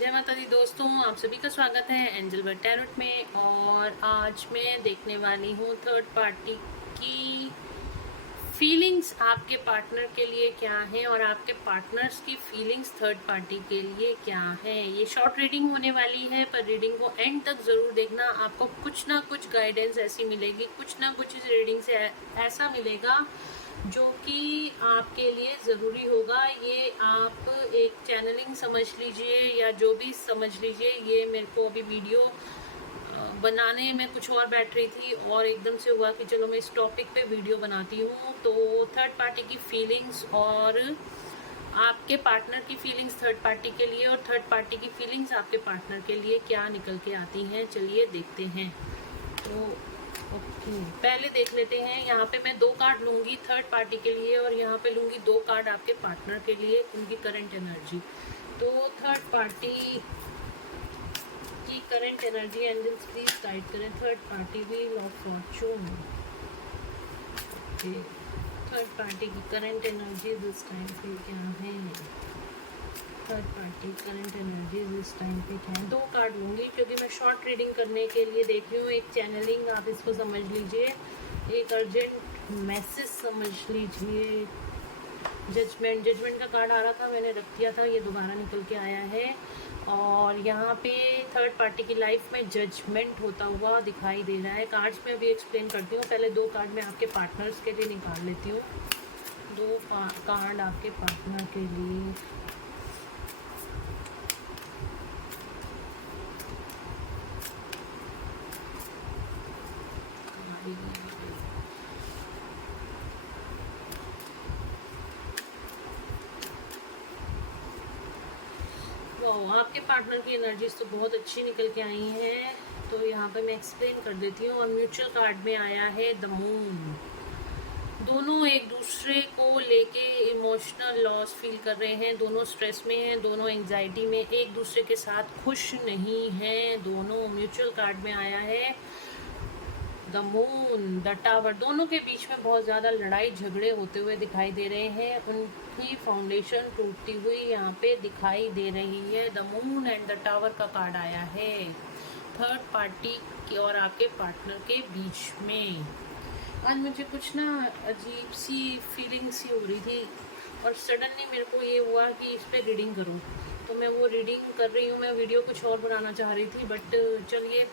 जय माता दी दोस्तों, आप सभी का स्वागत है एंजल बर्ड टैरोट में। और आज मैं देखने वाली हूँ थर्ड पार्टी की फीलिंग्स आपके पार्टनर के लिए क्या है और आपके पार्टनर्स की फीलिंग्स थर्ड पार्टी के लिए क्या है। ये शॉर्ट रीडिंग होने वाली है, पर रीडिंग को एंड तक ज़रूर देखना। आपको कुछ ना कुछ गाइडेंस ऐसी मिलेगी, कुछ ना कुछ इस रीडिंग से ऐसा मिलेगा जो कि आपके लिए ज़रूरी होगा। ये आप एक चैनलिंग समझ लीजिए या जो भी समझ लीजिए। ये मेरे को अभी वीडियो बनाने में कुछ और बैठ रही थी और एकदम से हुआ कि चलो मैं इस टॉपिक पे वीडियो बनाती हूँ। तो थर्ड पार्टी की फीलिंग्स और आपके पार्टनर की फीलिंग्स थर्ड पार्टी के लिए और थर्ड पार्टी की फीलिंग्स आपके पार्टनर के लिए क्या निकल के आती हैं, चलिए देखते हैं। तो ओके, पहले देख लेते हैं। यहाँ पे मैं 2 कार्ड लूँगी थर्ड पार्टी के लिए और यहाँ पे लूँगी 2 कार्ड आपके पार्टनर के लिए, उनकी करंट एनर्जी। तो थर्ड पार्टी की current energy angels please guide करें। Third party wheel of fortune. Okay, third party की करंट एनर्जी दिस टाइम पे क्या है? थर्ड पार्टी करंट एनर्जी इस टाइम पे क्या है? 2 कार्ड लूँगी क्योंकि मैं शॉर्ट रीडिंग करने के लिए देख रही हूँ। एक चैनलिंग आप इसको समझ लीजिए, एक अर्जेंट मैसेज समझ लीजिए। जजमेंट का कार्ड आ रहा था, मैंने रख दिया था, ये दोबारा निकल के आया है। और यहाँ पे थर्ड पार्टी की लाइफ में जजमेंट होता हुआ दिखाई दे रहा है। कार्ड्स में अभी एक्सप्लेन करती हूँ, पहले 2 कार्ड मैं आपके पार्टनर्स के लिए निकाल लेती हूँ। 2 कार्ड आपके पार्टनर के लिए। वाह, आपके पार्टनर की एनर्जीज तो बहुत अच्छी निकल के आई हैं। तो यहाँ पे मैं एक्सप्लेन कर देती हूँ। और म्यूचुअल कार्ड में आया है द मून। दोनों एक दूसरे को लेके इमोशनल लॉस फील कर रहे हैं, दोनों स्ट्रेस में हैं, दोनों एंजाइटी में, एक दूसरे के साथ खुश नहीं हैं दोनों। म्यूचुअल कार्ड में आया है द मून, द टावर। दोनों के बीच में बहुत ज़्यादा लड़ाई झगड़े होते हुए दिखाई दे रहे हैं, उनकी फाउंडेशन टूटती हुई यहाँ पे दिखाई दे रही है। The moon and the tower का कार्ड आया है थर्ड पार्टी के और आपके पार्टनर के बीच में। आज मुझे कुछ ना अजीब सी फीलिंग सी हो रही थी और सडनली मेरे को ये हुआ कि इस पर रीडिंग करूं, तो मैं वो रीडिंग कर रही हूँ। मैं वीडियो कुछ और बनाना चाह रही थी, बट चलिए।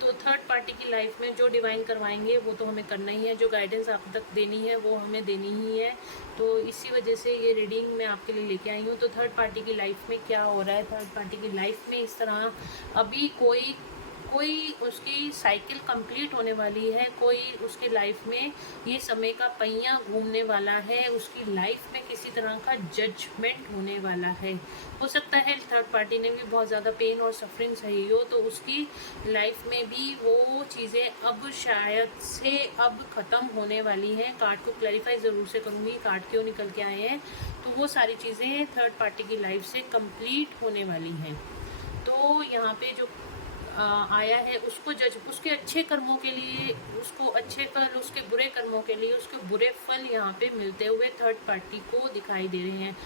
तो थर्ड पार्टी की लाइफ में जो डिवाइन करवाएंगे वो तो हमें करना ही है, जो गाइडेंस आप तक देनी है वो हमें देनी ही है। तो इसी वजह से ये रीडिंग मैं आपके लिए लेके आई हूँ। तो थर्ड पार्टी की लाइफ में क्या हो रहा है? थर्ड पार्टी की लाइफ में इस तरह अभी कोई उसकी साइकिल कंप्लीट होने वाली है, कोई उसकी लाइफ में ये समय का पहिया घूमने वाला है, उसकी लाइफ में किसी तरह का जजमेंट होने वाला है। हो सकता है थर्ड पार्टी ने भी बहुत ज़्यादा पेन और सफरिंग सही हो, तो उसकी लाइफ में भी वो चीज़ें अब शायद से अब ख़त्म होने वाली हैं। कार्ड को क्लैरिफाई ज़रूर से करूँगी, कार्ड क्यों निकल के आए हैं। तो वो सारी चीज़ें थर्ड पार्टी की लाइफ से कंप्लीट होने वाली हैं। तो यहाँ पे जो आया है उसको उसके अच्छे कर्मों के लिए, उसको अच्छे फल, उसके बुरे कर्मों के लिए उसके बुरे फल यहाँ पे मिलते हुए थर्ड पार्टी को दिखाई दे रहे हैं।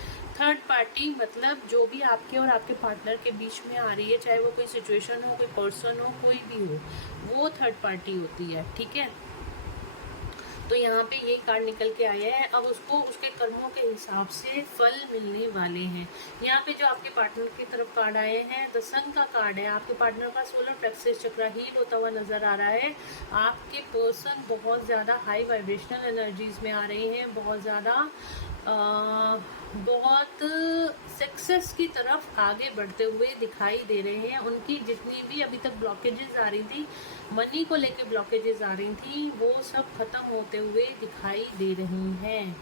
थर्ड पार्टी मतलब जो भी आपके और आपके पार्टनर के बीच में आ रही है, चाहे वो कोई सिचुएशन हो, कोई पर्सन हो, कोई भी हो, वो थर्ड पार्टी होती है, ठीक है। तो यहाँ पे ये कार्ड निकल के आया है। अब उसको उसके कर्मों के हिसाब से फल मिलने वाले हैं। यहाँ पे जो आपके पार्टनर की तरफ कार्ड आए हैं, द सन का कार्ड है। आपके पार्टनर का सोलर प्लेक्सस चक्र हील होता हुआ नजर आ रहा है। आपके पर्सन बहुत ज़्यादा हाई वाइब्रेशनल एनर्जीज में आ रहे हैं, बहुत ज़्यादा बहुत सक्सेस की तरफ आगे बढ़ते हुए दिखाई दे रहे हैं। उनकी जितनी भी अभी तक ब्लॉकेजेस आ रही थी, मनी को लेके ब्लॉकेजेस आ रही थी, वो सब खत्म होते हुए दिखाई दे रही हैं।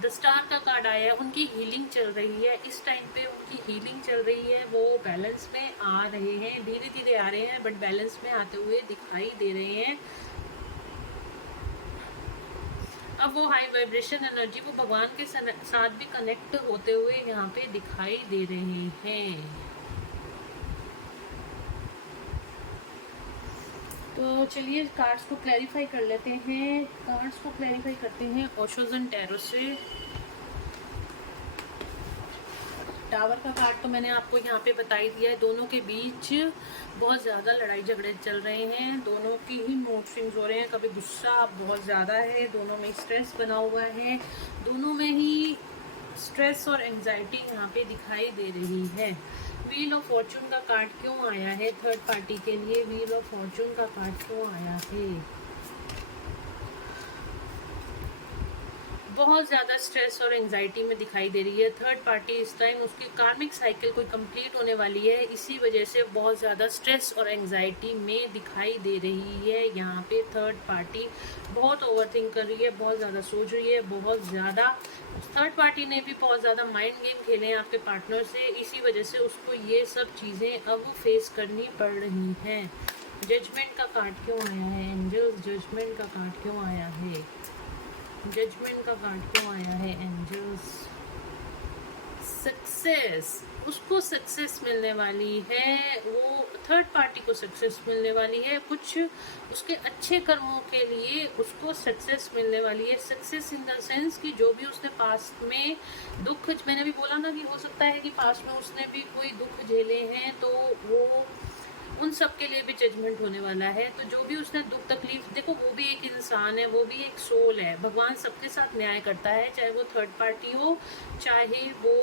द स्टार का कार्ड आया है। उनकी हीलिंग चल रही है, इस टाइम पे उनकी हीलिंग चल रही है। वो बैलेंस में आ रहे हैं, धीरे धीरे आ रहे हैं, बट बैलेंस में आते हुए दिखाई दे रहे हैं। अब वो हाई वाइब्रेशन एनर्जी वो भगवान के साथ भी कनेक्ट होते हुए यहाँ पे दिखाई दे रहे हैं। तो चलिए कार्ड्स को क्लैरिफाई कर लेते हैं। कार्ड्स को क्लैरिफाई करते हैं ओशोजन टैरो से। टावर का कार्ड तो मैंने आपको यहाँ पे बता ही दिया है। दोनों के बीच बहुत ज़्यादा लड़ाई झगड़े चल रहे हैं, दोनों की ही मूड स्विंग्स हो रहे हैं। कभी गुस्सा बहुत ज़्यादा है, दोनों में स्ट्रेस बना हुआ है, दोनों में ही स्ट्रेस और एंजाइटी यहाँ पे दिखाई दे रही है। व्हील ऑफ फॉर्चून का कार्ड क्यों आया है थर्ड पार्टी के लिए? व्हील ऑफ फॉर्चून का कार्ड क्यों आया है? बहुत ज़्यादा स्ट्रेस और एंजाइटी में दिखाई दे रही है थर्ड पार्टी। इस टाइम उसकी कार्मिक साइकिल कोई कंप्लीट होने वाली है, इसी वजह से बहुत ज़्यादा स्ट्रेस और एंजाइटी में दिखाई दे रही है। यहाँ पे थर्ड पार्टी बहुत ओवरथिंक कर रही है, बहुत ज़्यादा सोच रही है, बहुत ज़्यादा। थर्ड पार्टी ने भी बहुत ज़्यादा माइंड गेम खेले हैं आपके पार्टनर से, इसी वजह से उसको ये सब चीज़ें अब फेस करनी पड़ रही हैं। जजमेंट का कार्ड क्यों आया है एंजल्स? जजमेंट का कार्ड क्यों आया है? जजमेंट का कार्ड क्यों आया है एंजल्स? सक्सेस, उसको सक्सेस मिलने वाली है, वो थर्ड पार्टी को सक्सेस मिलने वाली है। कुछ उसके अच्छे कर्मों के लिए उसको सक्सेस मिलने वाली है। सक्सेस इन द सेंस कि जो भी उसने पास्ट में दुख, मैंने भी बोला ना कि हो सकता है कि पास्ट में उसने भी कोई दुख झेले हैं, तो वो उन सब के लिए भी जजमेंट होने वाला है। तो जो भी उसने दुख तकलीफ, देखो वो भी एक इंसान है, वो भी एक सोल है। भगवान सबके साथ न्याय करता है, चाहे वो थर्ड पार्टी हो, चाहे वो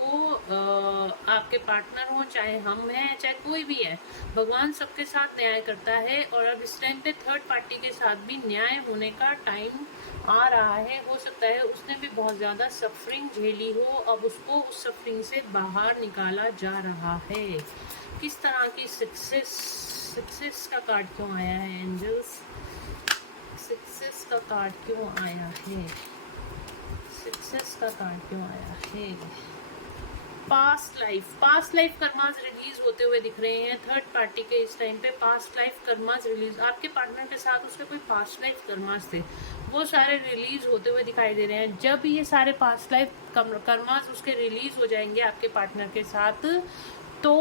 आपके पार्टनर हो, चाहे हम हैं, चाहे कोई भी है। भगवान सबके साथ न्याय करता है और अब इस टाइम पे थर्ड पार्टी के साथ भी न्याय होने का टाइम आ रहा है। हो सकता है उसने भी बहुत ज़्यादा सफरिंग झेली हो, अब उसको उस सफरिंग से बाहर निकाला जा रहा है। किस तरह की सक्सेस का कार्ड क्यों आया है एंजल्स? सक्सेस का कार्ड क्यों आया है? सक्सेस का कार्ड क्यों आया है? पास्ट लाइफ कर्मास रिलीज होते हुए दिख रहे हैं थर्ड पार्टी के इस टाइम पे। पास्ट लाइफ कर्मास रिलीज, आपके पार्टनर के साथ उसके कोई पास्ट लाइफ कर्मास थे, वो सारे रिलीज होते हुए दिखाई दे रहे हैं। जब ये सारे पास्ट लाइफ कर्मास उसके रिलीज हो जाएंगे आपके पार्टनर के साथ, तो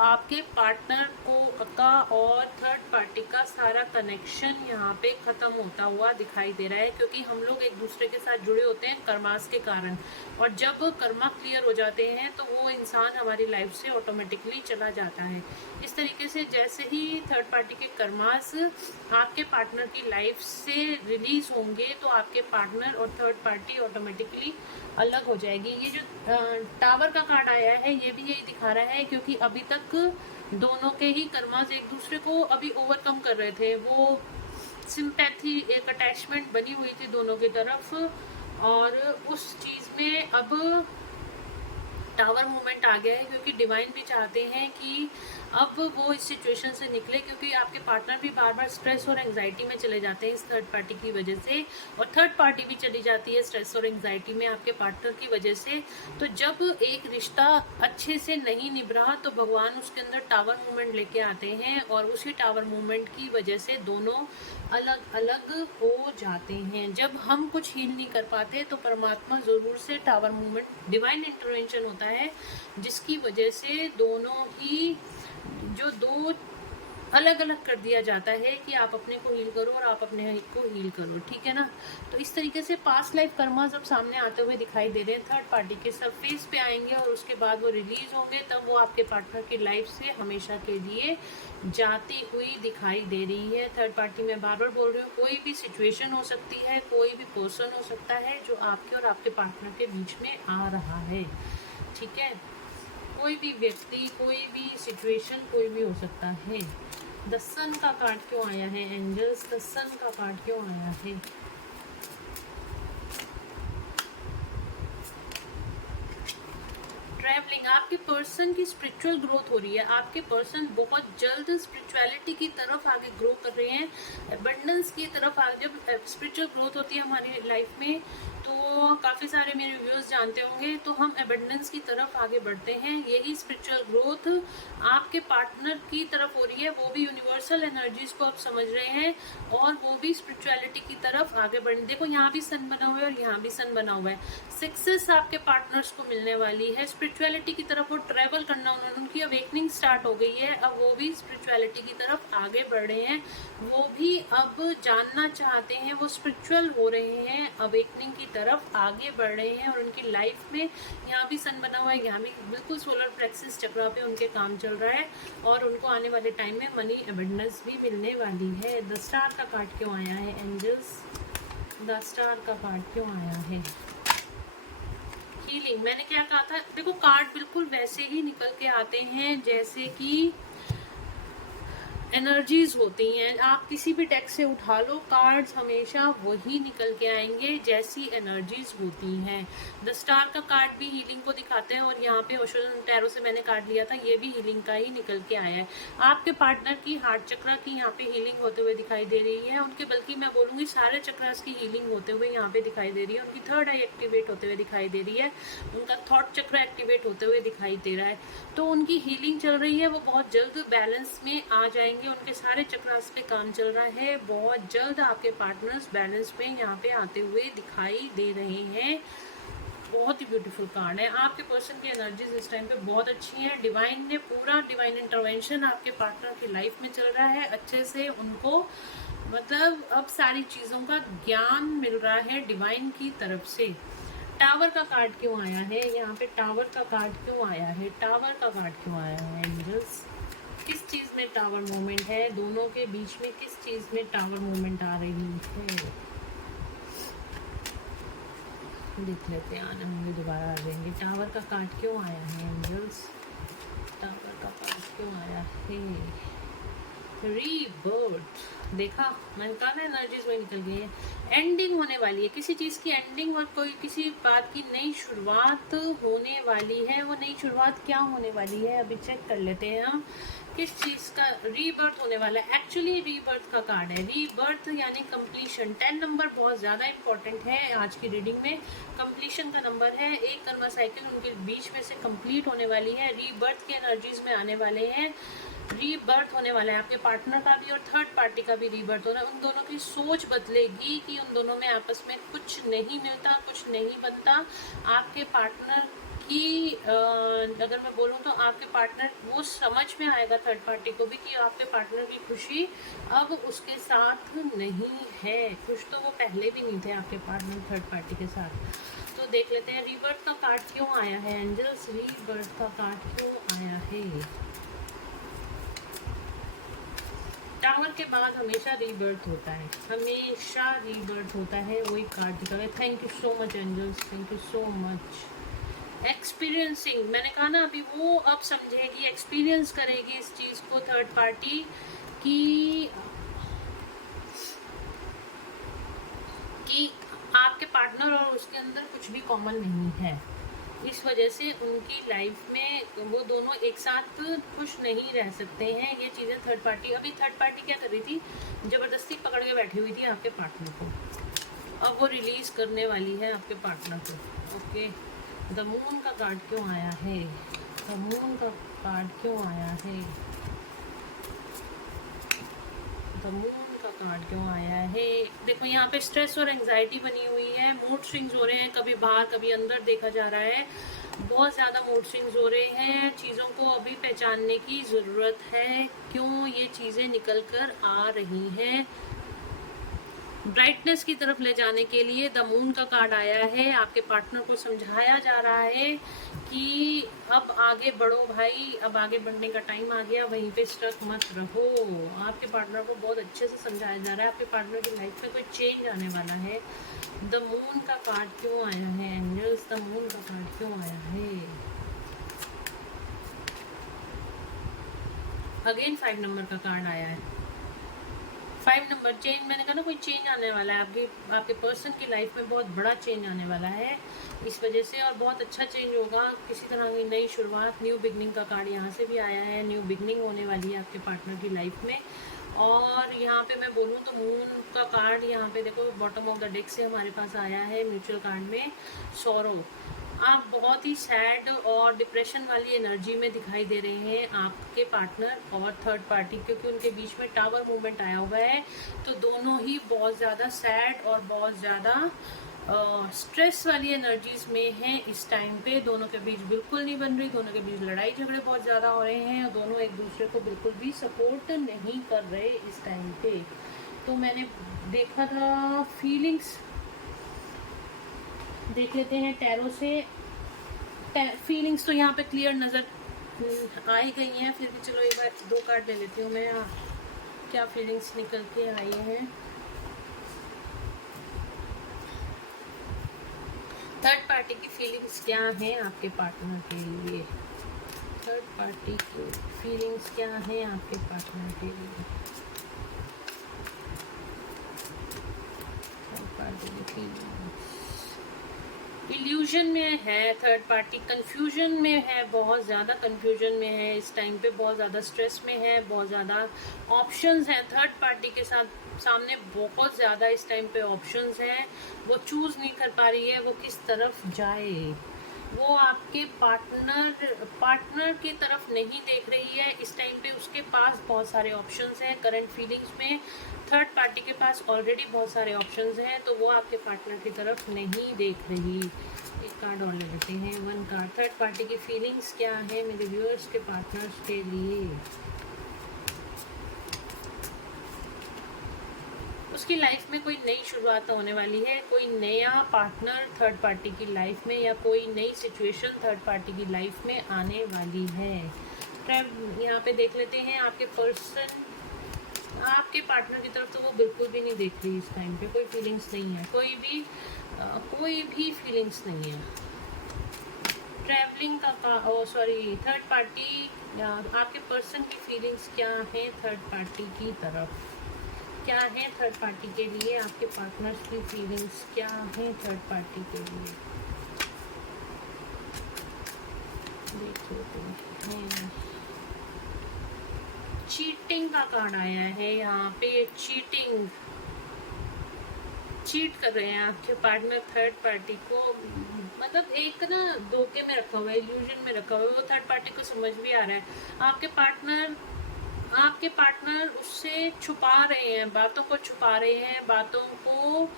आपके पार्टनर को का और थर्ड पार्टी का सारा कनेक्शन यहाँ पे ख़त्म होता हुआ दिखाई दे रहा है, क्योंकि हम लोग एक दूसरे के साथ जुड़े होते हैं कर्मास के कारण। और जब कर्मा क्लियर हो जाते हैं तो वो इंसान हमारी लाइफ से ऑटोमेटिकली चला जाता है। इस तरीके से जैसे ही थर्ड पार्टी के कर्मास आपके पार्टनर की लाइफ से रिलीज होंगे, तो आपके पार्टनर और थर्ड पार्टी ऑटोमेटिकली अलग हो जाएगी। ये जो टावर का कार्ड आया है, ये भी यही दिखा रहा है, क्योंकि अभी तक दोनों के ही कर्मास एक दूसरे को अभी ओवरकम कर रहे थे। वो सिंपैथी, एक अटैचमेंट बनी हुई थी दोनों की तरफ, और उस चीज़ में अब टावर मूवमेंट आ गया है, क्योंकि डिवाइन भी चाहते हैं कि अब वो इस सिचुएशन से निकले, क्योंकि आपके पार्टनर भी बार बार स्ट्रेस और एंजाइटी में चले जाते हैं इस थर्ड पार्टी की वजह से, और थर्ड पार्टी भी चली जाती है स्ट्रेस और एंजाइटी में आपके पार्टनर की वजह से। तो जब एक रिश्ता अच्छे से नहीं निभ रहा, तो भगवान उसके अंदर टावर मूवमेंट लेके आते हैं, और उसी टावर मूवमेंट की वजह से दोनों अलग अलग हो जाते हैं। जब हम कुछ हील नहीं कर पाते, तो परमात्मा ज़रूर से टावर मूवमेंट, डिवाइन इंटरवेंशन होता है, जिसकी वजह से दोनों ही जो दो अलग अलग कर दिया जाता है कि आप अपने को हील करो और आप अपने को हील करो, ठीक है ना। तो इस तरीके से पास्ट लाइफ कर्मा जब सामने आते हुए दिखाई दे रहे हैं, थर्ड पार्टी के सरफेस पे आएंगे और उसके बाद वो रिलीज होंगे, तब वो आपके पार्टनर की लाइफ से हमेशा के लिए जाती हुई दिखाई दे रही है। थर्ड पार्टी में बार बार बोल रही हूँ, कोई भी सिचुएशन हो सकती है, कोई भी पर्सन हो सकता है जो आपके और आपके पार्टनर के बीच में आ रहा है, ठीक है। कोई भी व्यक्ति, कोई भी सिचुएशन, कोई भी हो सकता है। द सन का कार्ड क्यों आया है एंजल्स? द सन का कार्ड क्यों आया है? ट्रैवलिंग, आपके पर्सन की स्पिरिचुअल ग्रोथ हो रही है। आपके पर्सन बहुत जल्द स्पिरिचुअलिटी की तरफ आगे ग्रो कर रहे हैं, एबंडेंस की तरफ आगे। जब स्पिरिचुअल ग्रोथ होती है हमारी लाइफ में, तो काफ़ी सारे मेरे व्यूअर्स जानते होंगे, तो हम एबंडेंस की तरफ आगे बढ़ते हैं। यही स्पिरिचुअल ग्रोथ आपके पार्टनर की तरफ हो रही है, वो भी यूनिवर्सल एनर्जीज को आप समझ रहे हैं, और वो भी स्पिरिचुअलिटी की तरफ आगे बढ़। देखो यहाँ भी सन बना हुआ है और यहाँ भी सन बना हुआ है। सक्सेस आपके पार्टनर्स को मिलने वाली है, स्पिरिचुअलिटी की तरफ वो ट्रेवल करना, उनकी अवेकनिंग स्टार्ट हो गई है। अब वो भी स्पिरिचुअलिटी की तरफ आगे बढ़ रहे हैं, वो भी अब जानना चाहते हैं, वो स्पिरिचुअल हो रहे हैं, अवेकनिंग की तरफ आगे बढ़ रहे हैं और उनकी लाइफ में यहाँ भी सन बना हुआ है, यहाँ भी बिल्कुल सोलर प्लेक्सिस चक्रा पे उनके काम चल रहा है और उनको आने वाले टाइम में मनी अबंडेंस भी मिलने वाली है। द स्टार का कार्ड क्यों आया है एंजल्स? द स्टार का कार्ड क्यों आया है? हीलिंग, मैंने क्या कहा था, देखो कार्ड बिल्कुल वैसे ही निकल के आते हैं जैसे कि एनर्जीज होती हैं। आप किसी भी डेक से उठा लो, कार्ड्स हमेशा वही निकल के आएंगे जैसी एनर्जीज होती हैं। द स्टार का कार्ड भी हीलिंग को दिखाते हैं और यहाँ पे ओशन टैरो से मैंने कार्ड लिया था, ये भी हीलिंग का ही निकल के आया है। आपके पार्टनर की हार्ट चक्र की यहाँ पे हीलिंग होते हुए दिखाई दे रही है, उनके बल्कि मैं बोलूँगी सारे चक्रास की हीलिंग होते हुए यहाँ पे दिखाई दे रही है। उनकी थर्ड आई एक्टिवेट होते हुए दिखाई दे रही है, उनका थॉट चक्र एक्टिवेट होते हुए दिखाई दे रहा है। तो उनकी हीलिंग चल रही है, वो बहुत जल्द बैलेंस में आ जाएंगे। उनके सारे चक्रास पे काम चल रहा है, बहुत जल्द आपके पार्टनर्स बैलेंस में यहाँ पे आते हुए दिखाई दे रहे हैं। बहुत ही ब्यूटीफुल कार्ड है। आपके पर्सन की एनर्जीज इस टाइम पे बहुत अच्छी है। डिवाइन ने पूरा डिवाइन इंटरवेंशन आपके पार्टनर की लाइफ में चल रहा है अच्छे से। उनको मतलब अब सारी चीजों का ज्ञान मिल रहा है डिवाइन की तरफ से। टावर का कार्ड क्यों आया है यहाँ पे? टावर का कार्ड क्यों आया है? टावर का कार्ड क्यों आया है एंजल्स? किस चीज में टावर मूवमेंट है? दोनों के बीच में किस चीज में टावर मूवमेंट आ रही है? देख लेते हैं, आनंद दोबारा आ जाएंगे। टावर का कार्ड क्यों आया है एंजल्स? टावर का कार्ड क्यों आया है? रीबर्थ, देखा मैंने कहा ना एनर्जीज वही निकल गई है। एंडिंग होने वाली है, किसी चीज की एंडिंग और कोई किसी बात की नई शुरुआत होने वाली है। वो नई शुरुआत क्या होने वाली है अभी चेक कर लेते हैं हम। किस चीज का रीबर्थ होने वाला है? एक्चुअली रीबर्थ का कार्ड है। रीबर्थ यानी कंप्लीशन। 10 नंबर बहुत ज्यादा इंपॉर्टेंट है आज की रीडिंग में। कंप्लीशन का नंबर है। एक कर्मा साइकिल उनके बीच में से कंप्लीट होने वाली है। रीबर्थ के एनर्जीज में आने वाले हैं। रीबर्थ होने वाला है आपके पार्टनर का भी और थर्ड पार्टी का भी रीबर्थ होना। उन दोनों की सोच बदलेगी कि उन दोनों में आपस में कुछ नहीं मिलता, कुछ नहीं बनता। आपके पार्टनर की अगर मैं बोलूँ तो आपके पार्टनर वो समझ में आएगा थर्ड पार्टी को भी कि आपके पार्टनर की खुशी अब उसके साथ नहीं है। खुश तो वो पहले भी नहीं थे आपके पार्टनर थर्ड पार्टी के साथ। तो देख लेते हैं रीबर्थ का कार्ड क्यों आया है एंजल्स? रीबर्थ का कार्ड क्यों आया है? टावर के बाद हमेशा रीबर्थ होता है, हमेशा रीबर्थ होता है। वही कार्ड दिखा है। Thank you so much angels, thank you so much. Experiencing, मैंने कहा ना अभी वो अब समझेगी, एक्सपीरियंस करेगी इस चीज को थर्ड पार्टी कि आपके पार्टनर और उसके अंदर कुछ भी कॉमन नहीं है। इस वजह से उनकी लाइफ में वो दोनों एक साथ खुश नहीं रह सकते हैं। ये चीज़ें थर्ड पार्टी, अभी थर्ड पार्टी क्या कर रही थी, ज़बरदस्ती पकड़ के बैठी हुई थी आपके पार्टनर को। अब वो रिलीज करने वाली है आपके पार्टनर को। ओके, द मून का कार्ड क्यों आया है? द मून का कार्ड क्यों आया है? द मून का कार्ड क्यों आया है? देखो यहाँ पे स्ट्रेस और एंजाइटी बनी हुई है। मूड स्विंग्स हो रहे हैं, कभी बाहर कभी अंदर देखा जा रहा है। बहुत ज़्यादा मूड स्विंग्स हो रहे हैं। चीज़ों को अभी पहचानने की ज़रूरत है, क्यों ये चीज़ें निकल कर आ रही हैं। ब्राइटनेस की तरफ ले जाने के लिए द मून का कार्ड आया है। आपके पार्टनर को समझाया जा रहा है कि अब आगे बढ़ो भाई, अब आगे बढ़ने का टाइम आ गया, वहीं पे स्टक मत रहो। आपके पार्टनर को बहुत अच्छे से समझाया जा रहा है। आपके पार्टनर की लाइफ में कोई चेंज आने वाला है। द मून का कार्ड क्यों आया है एंजल्स? द मून का कार्ड क्यों आया है? अगेन 5 नंबर का कार्ड आया है। 5 नंबर चेंज, मैंने कहा ना कोई चेंज आने वाला है आपके पर्सन की लाइफ में। बहुत बड़ा चेंज आने वाला है इस वजह से, और बहुत अच्छा चेंज होगा। किसी तरह की नई शुरुआत, न्यू बिगनिंग का कार्ड यहाँ से भी आया है। न्यू बिगनिंग होने वाली है आपके पार्टनर की लाइफ में। और यहाँ पे मैं बोलूँ तो मून का कार्ड यहाँ पे देखो बॉटम ऑफ द डेक से हमारे पास आया है म्यूचुअल कार्ड में। सॉरो, आप बहुत ही सैड और डिप्रेशन वाली एनर्जी में दिखाई दे रहे हैं आपके पार्टनर और थर्ड पार्टी, क्योंकि उनके बीच में टावर मूवमेंट आया हुआ है। तो दोनों ही बहुत ज़्यादा सैड और बहुत ज़्यादा स्ट्रेस वाली एनर्जीज में हैं इस टाइम पे। दोनों के बीच बिल्कुल नहीं बन रही, दोनों के बीच लड़ाई झगड़े बहुत ज़्यादा हो रहे हैं और दोनों एक दूसरे को बिल्कुल भी सपोर्ट नहीं कर रहे इस टाइम पे। तो मैंने देखा था फीलिंग्स देख लेते हैं टैरो से। फीलिंग्स तो यहाँ पे क्लियर नज़र आ ही गई हैं, फिर भी चलो एक बार 2 कार्ड ले लेती हूँ मैं। क्या फीलिंग्स निकल के आई हैं। थर्ड पार्टी की फीलिंग्स क्या हैं आपके पार्टनर के लिए। थर्ड पार्टी की फीलिंग्स क्या हैं आपके पार्टनर के लिए। थर्ड पार्टी की फीलिंग्स इल्यूजन में है, थर्ड पार्टी कंफ्यूजन में है, बहुत ज़्यादा कंफ्यूजन में है इस टाइम पे, बहुत ज़्यादा स्ट्रेस में है, बहुत ज़्यादा ऑप्शंस हैं थर्ड पार्टी के साथ। सामने बहुत ज़्यादा इस टाइम पे ऑप्शंस हैं, वो चूज़ नहीं कर पा रही है वो किस तरफ जाए। वो आपके पार्टनर की तरफ नहीं देख रही है इस टाइम पे, उसके पास बहुत सारे ऑप्शंस हैं करंट फीलिंग्स में। थर्ड पार्टी के पास ऑलरेडी बहुत सारे ऑप्शंस हैं, तो वो आपके पार्टनर की तरफ नहीं देख रही। एक कार्ड और ले लेते हैं, 1 कार्ड। थर्ड पार्टी की फीलिंग्स क्या है मेरे व्यूअर्स के पार्टनर्स के लिए। उसकी लाइफ में कोई नई शुरुआत होने वाली है, कोई नया पार्टनर थर्ड पार्टी की लाइफ में, या कोई नई सिचुएशन थर्ड पार्टी की लाइफ में आने वाली है। यहाँ पे देख लेते हैं आपके पर्सन आपके पार्टनर की तरफ, तो वो बिल्कुल भी नहीं देख रही इस टाइम पे, कोई फीलिंग्स नहीं है, कोई भी फीलिंग्स नहीं है। ट्रैवलिंग का सॉरी थर्ड पार्टी आपके पर्सन की फीलिंग्स क्या है थर्ड पार्टी की तरफ। क्या है थर्ड पार्टी के लिए आपके पार्टनर्स की फीलिंग्स क्या है थर्ड पार्टी के लिए। देख लेते हैं, चीटिंग का कार्ड आया है यहाँ पे। चीट कर रहे हैं आपके पार्टनर थर्ड पार्टी को, मतलब एक ना धोखे में रखा हुआ है, इल्यूजन में रखा हुआ है। वो थर्ड पार्टी को समझ भी आ रहा है आपके पार्टनर उससे छुपा रहे हैं, बातों को छुपा रहे हैं, बातों को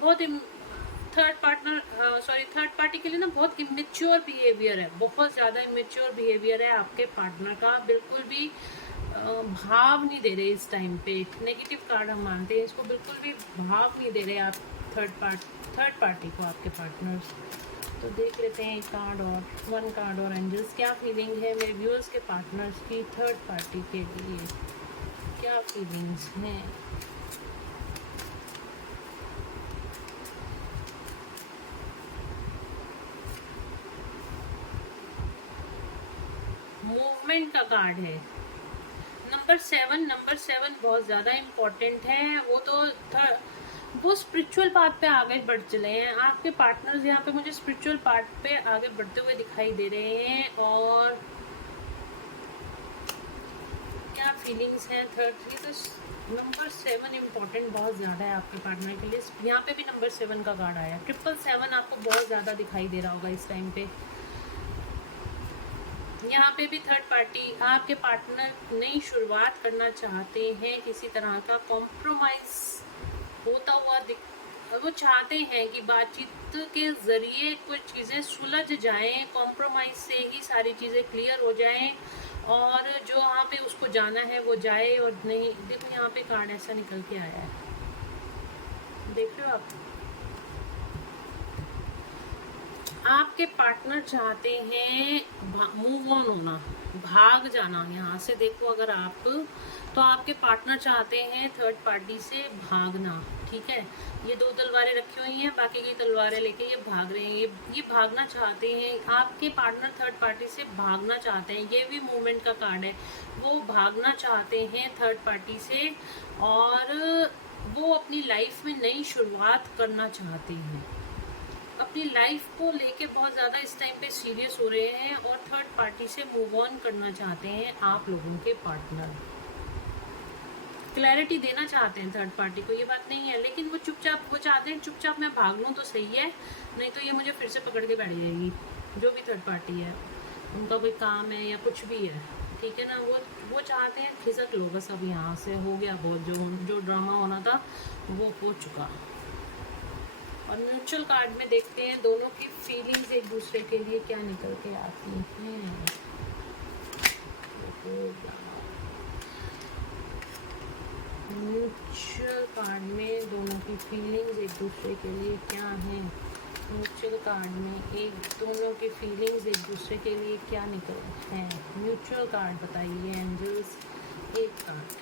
बहुत थर्ड पार्टी के लिए ना बहुत इमेच्योर बिहेवियर है, बहुत ज़्यादा इमेच्योर बिहेवियर है आपके पार्टनर का। बिल्कुल भी भाव नहीं दे रहे इस टाइम पे, नेगेटिव कार्ड हम मानते हैं इसको, बिल्कुल भी भाव नहीं दे रहे आप थर्ड पार्टी को, आपके पार्टनर्स। तो देख लेते हैं एक कार्ड और, 1 कार्ड और एंजल्स। क्या फीलिंग है मेरे व्यूअर्स के पार्टनर्स की थर्ड पार्टी के लिए, क्या फीलिंग्स हैं। मूवमेंट का कार्ड है, नंबर 7 बहुत ज़्यादा इम्पोर्टेंट है। वो स्पिरिचुअल पाथ पे आगे बढ़ चले हैं आपके पार्टनर्स, यहाँ पे मुझे स्पिरिचुअल पाथ पे आगे बढ़ते हुए दिखाई दे रहे हैं। और क्या फीलिंग्स हैं थर्ड की, तो नंबर 7 इम्पोर्टेंट बहुत ज़्यादा है आपके पार्टनर के लिए। यहाँ पे भी नंबर 7 का कार्ड आया, 777 आपको बहुत ज़्यादा दिखाई दे रहा होगा इस टाइम पे। यहाँ पे भी थर्ड पार्टी आपके पार्टनर नई शुरुआत करना चाहते हैं, किसी तरह का कॉम्प्रोमाइज होता हुआ वो चाहते हैं कि बातचीत के ज़रिए कुछ चीज़ें सुलझ जाएं, कॉम्प्रोमाइज़ से ही सारी चीज़ें क्लियर हो जाएं, और जो यहाँ पे उसको जाना है वो जाए। और नहीं, देखो यहाँ पे कार्ड ऐसा निकल के आया है, देख रहे हो आप। आपके पार्टनर चाहते हैं मूव ऑन होना, भाग जाना यहाँ से। देखो अगर आप, तो आपके पार्टनर चाहते हैं थर्ड पार्टी से भागना, ठीक है। ये 2 तलवारें रखी हुई हैं, बाकी की तलवारें लेके ये भाग रहे हैं, ये भागना चाहते हैं। आपके पार्टनर थर्ड पार्टी से भागना चाहते हैं, ये भी मूवमेंट का कार्ड है। वो भागना चाहते हैं थर्ड पार्टी से, और वो अपनी लाइफ में नई शुरुआत करना चाहते हैं, अपनी लाइफ को लेके बहुत ज़्यादा इस टाइम पे सीरियस हो रहे हैं, और थर्ड पार्टी से मूव ऑन करना चाहते हैं आप लोगों के पार्टनर। क्लैरिटी देना चाहते हैं थर्ड पार्टी को, ये बात नहीं है, लेकिन वो चाहते हैं चुपचाप मैं भाग लूँ तो सही है, नहीं तो ये मुझे फिर से पकड़ के बैठ जाएगी। जो भी थर्ड पार्टी है, उनका कोई काम है या कुछ भी है, ठीक है ना, वो चाहते हैं खिसक लो बस, अब यहाँ से हो गया बहुत, जो ड्रामा होना था वो हो चुका। और म्यूचुअल कार्ड में देखते हैं दोनों की फीलिंग्स एक दूसरे के लिए क्या निकल के आती हैं। म्यूचुअल कार्ड में दोनों की फीलिंग्स एक दूसरे के लिए क्या हैं। म्यूचुअल कार्ड में एक दोनों की फीलिंग्स एक दूसरे के लिए क्या निकल हैं। म्यूचुअल कार्ड बताइए एंजल्स, एक कार्ड।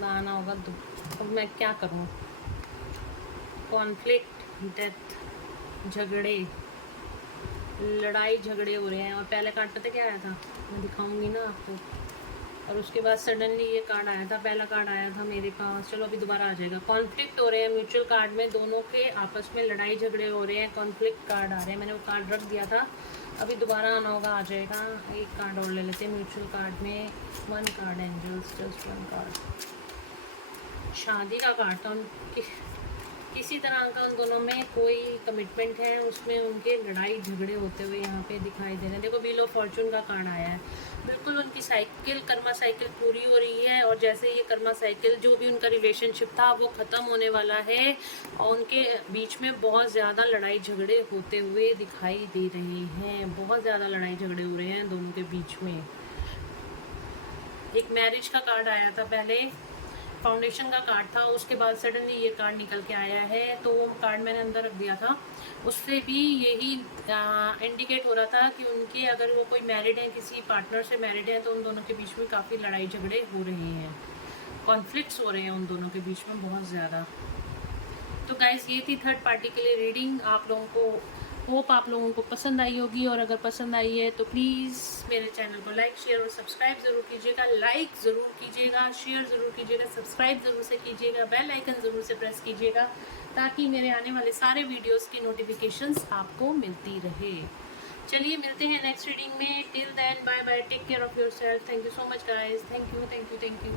लाना होगा अब मैं क्या करूं। कॉन्फ्लिक्ट, डेथ, झगड़े, लड़ाई झगड़े हो रहे हैं। और पहले कार्ड पता क्या आया था, मैं दिखाऊंगी ना आपको। और उसके बाद सडनली ये कार्ड आया था, पहला कार्ड आया था मेरे पास। चलो अभी दोबारा आ जाएगा। कॉन्फ्लिक्ट हो रहे हैं म्यूचुअल कार्ड में, दोनों के आपस में लड़ाई झगड़े हो रहे हैं। कॉन्फ्लिक्ट कार्ड आ रहे हैं, मैंने वो कार्ड रख दिया था, अभी दोबारा आना होगा, आ जाएगा। एक कार्ड और ले लेते हैं म्यूचुअल कार्ड में। One card angels, just one card. शादी का कार्ड था, उनकी किसी तरह का उन दोनों में कोई कमिटमेंट है, उसमें उनके लड़ाई झगड़े होते हुए यहाँ पे दिखाई दे रहे हैं। देखो व्हील ऑफ फॉर्चून का कार्ड आया है। बिल्कुल उनकी साइकिल, कर्मा साइकिल पूरी हो रही है। और जैसे ये कर्मा साइकिल, जो भी उनका रिलेशनशिप था वो ख़त्म होने वाला है। और उनके बीच में बहुत ज़्यादा लड़ाई झगड़े होते हुए दिखाई दे रहे हैं। बहुत ज़्यादा लड़ाई झगड़े हो रहे हैं दोनों के बीच में। एक मैरिज का कार्ड आया था पहले, फाउंडेशन का कार्ड था, उसके बाद सडनली ये कार्ड निकल के आया है। तो वो कार्ड मैंने अंदर रख दिया था, उससे भी यही इंडिकेट हो रहा था कि उनके, अगर वो कोई मैरिड है, किसी पार्टनर से मैरिड है, तो उन दोनों के बीच में काफ़ी लड़ाई झगड़े हो रहे हैं, कॉन्फ्लिक्ट्स हो रहे हैं उन दोनों के बीच में बहुत ज़्यादा। तो गाइस ये थी थर्ड पार्टी के लिए रीडिंग। आप लोगों को, होप आप लोगों को पसंद आई होगी। और अगर पसंद आई है तो प्लीज़ मेरे चैनल को लाइक, शेयर और सब्सक्राइब ज़रूर कीजिएगा। लाइक ज़रूर कीजिएगा, शेयर ज़रूर कीजिएगा, सब्सक्राइब ज़रूर से कीजिएगा, बेल आइकन ज़रूर से प्रेस कीजिएगा, ताकि मेरे आने वाले सारे वीडियोस की नोटिफिकेशंस आपको मिलती रहे। चलिए मिलते हैं नेक्स्ट रीडिंग में। Till then bye bye, take care of your self. Thank you so much guys, thank you, thank you, thank you.